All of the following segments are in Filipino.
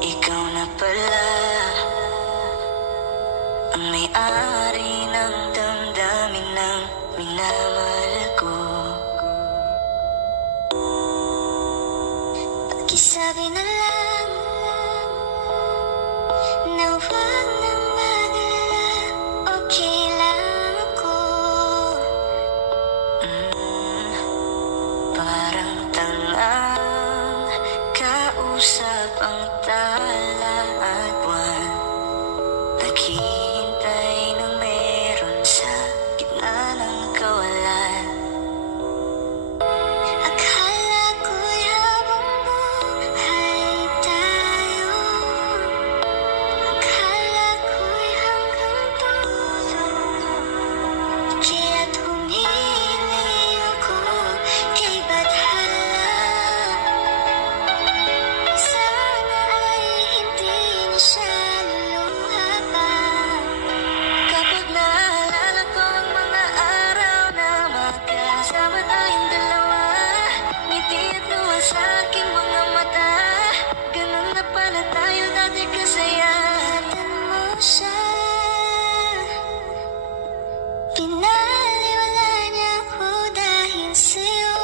Ikaw na pala ang may-ari ng damdamin ng minamahal ko. Pakisabi na lang na huwag nang mag-alala, okay lang ako. Parang tangang kausap ang tala at buwan, naghihintay ng meron sa gitna ng kawalan. Akala ko'y habang buhay tayo, akala ko'y hanggang dulo, kaya't humili ako kay Bathala. Sana ay hindi na siya luluha pa. Kapag naalala ko ang mga araw na magkasama tayong dalawa, ngiti at luha sa aking mga mata, ganun na pala tayo dati kasaya. Ingatan mo siya, pinaliwala niya ako dahil sa'yo.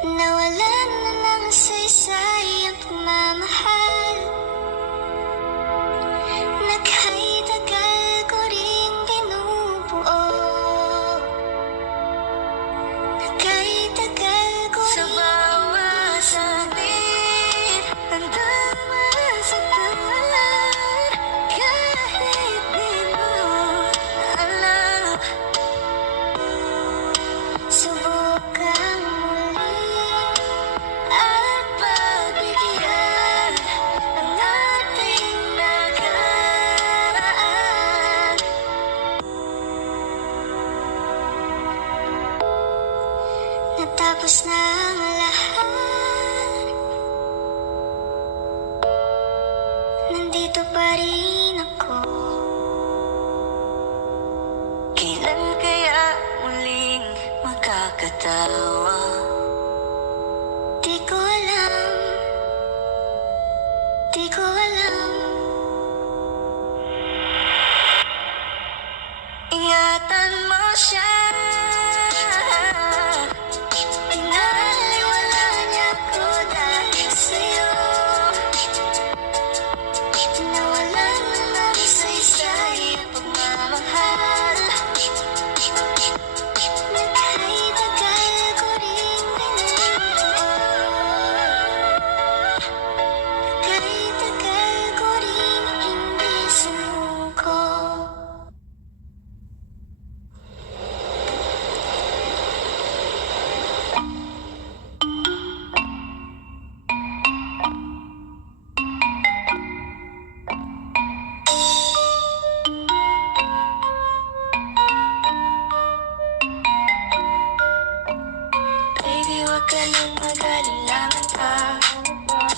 Nawalan na ng saysay ang pagmamahal, na kahit tagal ko rin binubuo, na kahit tagal ko sa bawat sandit handang masaktan, kahit di mo alam. Subukan muli at pagbigyan ang ating nakaraan. Natapos na ang lahat, nandito pa rin ako. Kailan kaya muling makakatawa? Di ko alam, di ko alam. Ingatan mo siya, pinaliwala niya ako dahil sa'yo. Nawalan na ng saysay ang pagmamahal, na kahit tagal ko rin binubuo, kahit tagal ko rin hindi sinuko. Baby, wag ka nang mag-alinlangan pa.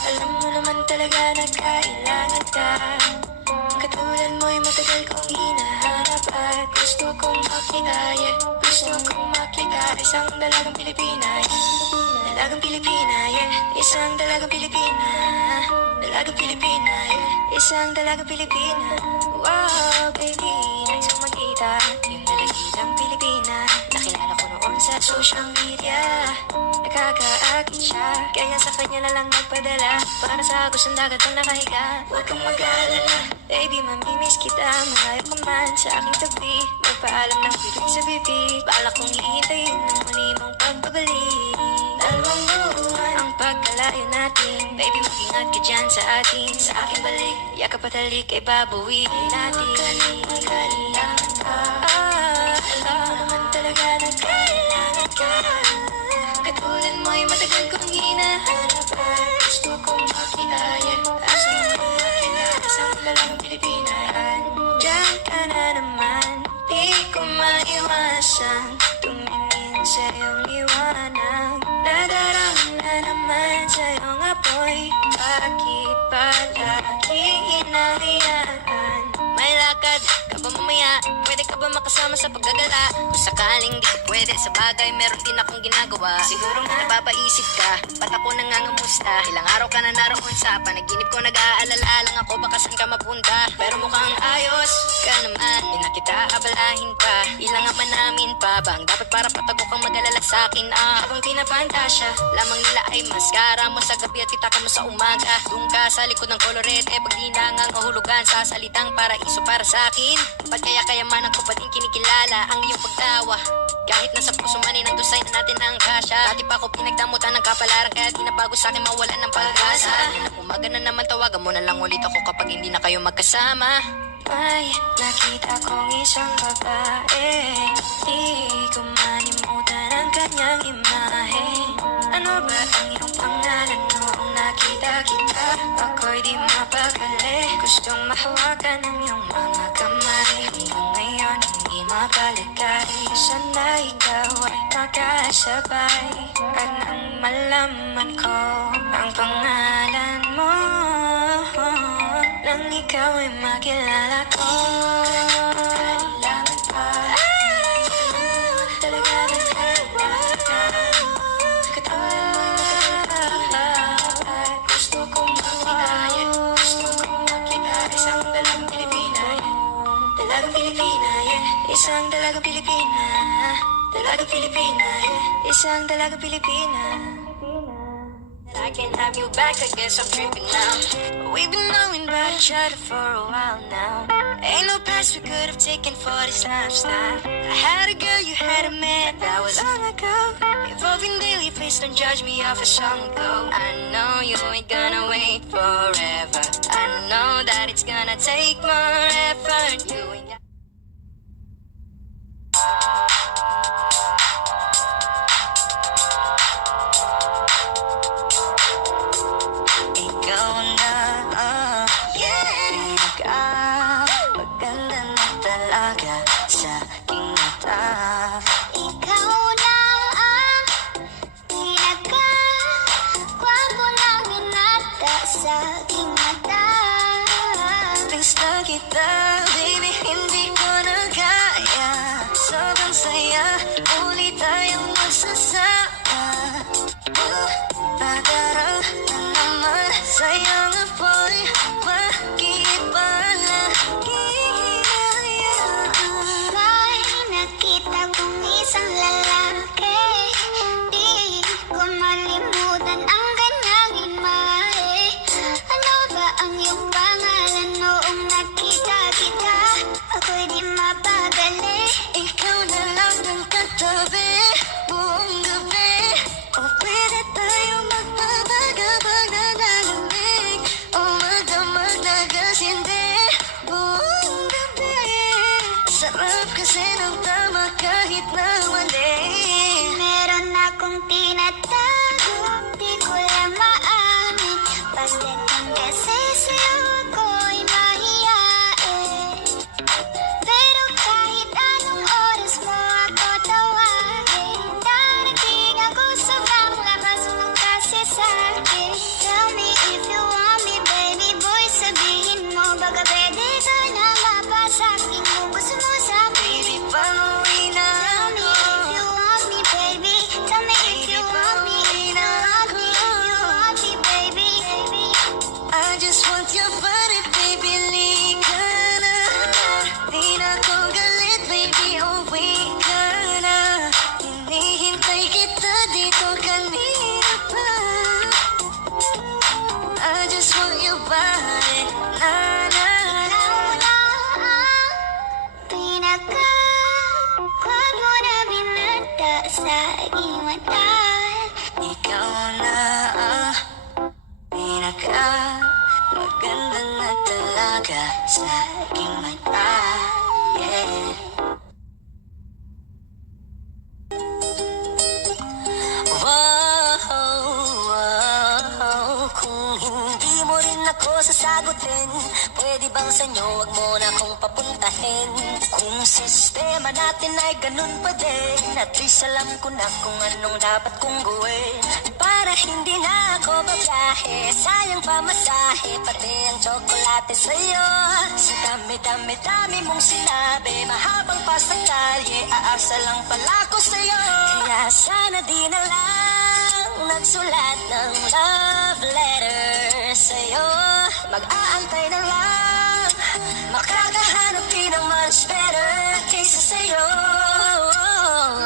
Alam mo naman talaga na kailangan ka. Ang katulad mo'y matagal kong hinahanap at gusto kong makita, yeah. Gusto kong makita isang dalagang Pilipina, yeah. Dalagang Pilipina, yeah. Isang dalagang Pilipina, dalagang Pilipina, yeah. Isang dalagang Pilipina. Wow, baby, nais kong makita yung dalagitang Pilipina. Nakilala ko noon sa social media, nakakaakit siya, kaya sa kanya na lang nagpadala. Para sa agos ng dagat ang nakahiga. Huwag kang mag-aalala, baby, mamimiss kita. Malayo ka man sa aking tabi, magpaalam ng bibig sa bibig. Balak kong hihintayin ang muli mong pagbabalik. Dalawang buwan ang pagkalayo natin, baby, mag-ingat ka dyan sa atin. Sa aking balik, yakap at halik ay babawiin natin. Kailangan ka, alam mo naman talaga na kailangan ka. Katulad mo'y matagal kong hinahanap at gusto kong makita, yeah. Gusto kong makita isang dalagang Pilipina. Diyan ka na naman, di ko maiwasan tumingin sa iyong liwanag. Nadarang na naman sa iyong apoy, bakit palagi hinahayaan? May lakad ka ba mamaya? Pwede ka ba ba makasama sa paggagala? Kung sakaling di ko pwede sa bagay, meron din akong ginagawa. Siguro nga napapaisip ka, ba't ako nangangamusta? Ilang araw ka na naroon sa panaginip ko, nag-aalala lang ako baka saan ka mapunta. Pero mukhang ayos ka naman, di na kita abalahin pa. Ilang naman namin pa bang dapat para patago kang mag-alala sa akin habang pinapantasya, lamang nila ay maskara mo sa gabi at itaka mo sa umaga. Doon ka sa likod ng kolorete, pag di nangangahulugan sa salitang paraiso para sa akin. Ba't kaya kayamanan ko pa din kinikilala ang iyong pagtawa? Kahit nasa puso man ay nandun sa'yo na natin ang kasya. Dati pa ako pinagdamutan ng kapalaran, kaya di na bago sa'kin mawalan ng pag-asa. Umaga na naman, tawagan mo na lang ulit ako kapag hindi na kayo magkasama. May nakita kong isang babae, di ko manimutan ang kanyang imahe. Ano ba ang iyong pangalan noong nakita kita? Ako'y di mapakali, gustong mahawakan ang iyong mga kamay. Hanggang ngayon hindi mapalagay, sana ikaw ay makasabay. At nang malaman ko ang pangalan mo, nang ikaw ay makilala ko. Kailangan pa talaga ng kailangan ka. Katawan gusto kong makita, gusto kong makita. Isang dalagang Pilipina, dalagang Pilipina, isang dalagang Pilipina, dalagang Pilipina, isang dalagang Pilipina. I can't have you back, I guess I'm tripping now. We've been knowing about each other for a while now. Ain't no past we could have taken for this lifestyle. I had a girl, you had a man, that was long ago. Evolving daily, please don't judge me off a song ago. I know you ain't gonna wait forever. I know that it's gonna take more effort. You ain't got ikaw na, maganda na talaga sa aking mata. Ikaw na ang pinaka-gwapo na binata sa aking mata. Miss na kita, baby, hindi ko na kaya. Sobrang saya, ulit tayong magsasama. Nadarang na naman sayang apoy, bakit ba lagi hinayaan? May nakita kong isang lalaki, di ko malimutan ang kanyang imahe. Ano ba ang iyong pangalan noong nakita kita? Ako'y di mapagali. Ikaw na lang ang katabi buong gabi. O pwede tayo magpapagabag na nalamig, o magdamag na gasindi buong gabi. Sarap kasi ng tama kahit na mali. Meron akong tinatago, di ko lang maamin. Pagdating kasi sa'yo ako'y mahiyain. Pero kahit anong oras mo ako tawagin, darating ako sobrang lakas mo kasi sa'kin. Tell me if you want me, baby boy, sabihin mo. Baga pwede ka na mapasakin kung gusto mo sa'kin. Baby, pauwi na Tell me ako. if you want me, baby. Tell me if you want me, if you want me, if you want me, baby. I just want your body, baby, lika na. Di na ko galit, baby, uwi ka na. Hinihintay kita dito kanina pa. I just want your body, na na na. Ikaw na ang pinaka-gwapo na binata sa aking mata. Ikaw na ang pinaka maganda na talaga sa aking mata. Yeah. Wow, kung hindi mo rin ako sasagutin, pwede bang sa inyo wag mo na akong papuntahin? Kung sistema natin ay ganun pa din, at least alam ko na kung anong dapat kong gawin para hindi na ako babiyahe, sayang pamasahe, pati ang tsokolate sa'yo. Sa dami-dami-dami mong sinabi, mahabang pa sa kalye, aasa lang pala ko sa'yo. Kaya sana di na lang nagsulat ng love letter sa'yo. Mag-aantay na lang, makakahanap din ng much better kaysa sa'yo.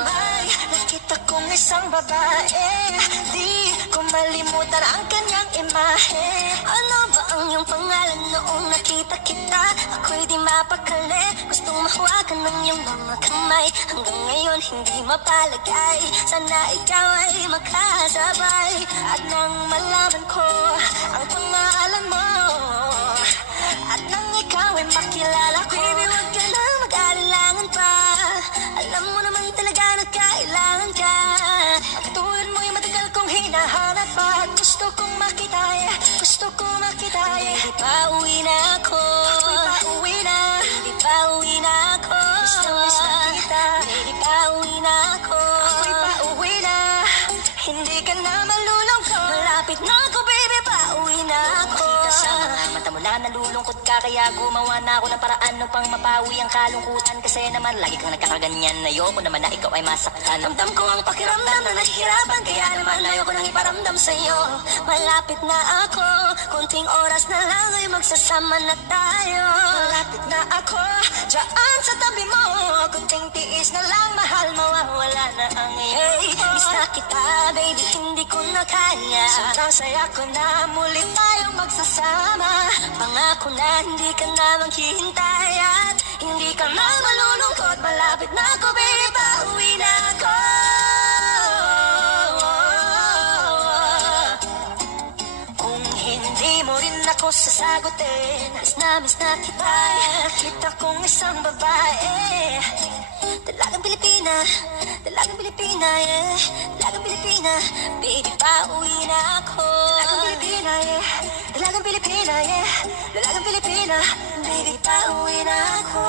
May nakita kong isang babae, di ko malimutan ang kanyang imahe. Ano ba ang iyong pangalan noong nakita kita? Ako'y di mapakali, gustong mahawakan ng iyong mga kamay. Hanggang ngayon hindi mapalagay, sana ikaw ay makasabay. At nang malaman ko ang pangalan mo, at nang ikaw ay makilala ko, baby, huwag ka na mag-aalilangan pa. Alam mo naman talaga na kailangan ka. Ang tulad mo'y matagal kong hinahanap pa. At gusto kong makita, gusto kong makita. Baby, pauwi na ako. Ako'y pauwi na. Baby, pauwi na ako. Miss na kita. Baby, pauwi na ako. Ako'y pauwi na. Hindi ka na malulungkot. Malapit na ako, baby, pauwi na ako. Makita sa mga mata mo na nalulungkot ka, kaya gumawa na ako ng paraan upang mapawi ang kalungkutan. Kasi naman lagi kang nagkakaganyan, ayoko naman na ikaw ay masaktan. Ramdam ko ang pakiramdam na nahihirapan, kaya naman ayoko nang iparamdam sa'yo. Malapit na ako, kunting oras na lang ay magsasama na tayo. Malapit na ako, dyan sa tabi mo, kunting tiis na lang, mahal, mawawala na ang iyay. Miss na kita, baby, hindi ko na kaya. Sobrang saya ko na muli tayong magsasama. Pangako na hindi ka na maghihintay at hindi ka na malulungkot. Malapit na ako, baby, pauwi na ako. Kung hindi mo rin ako sasagutin, miss na kita. Kita kong isang babae, dalagang Pilipina, dalagang Pilipina, yeah. Dalagang Pilipina, baby, pauwi na ako. Dalagang Pilipina, yeah. Dalagang Pilipina, yeah. Dalagang Pilipina, baby, pauwi na ako.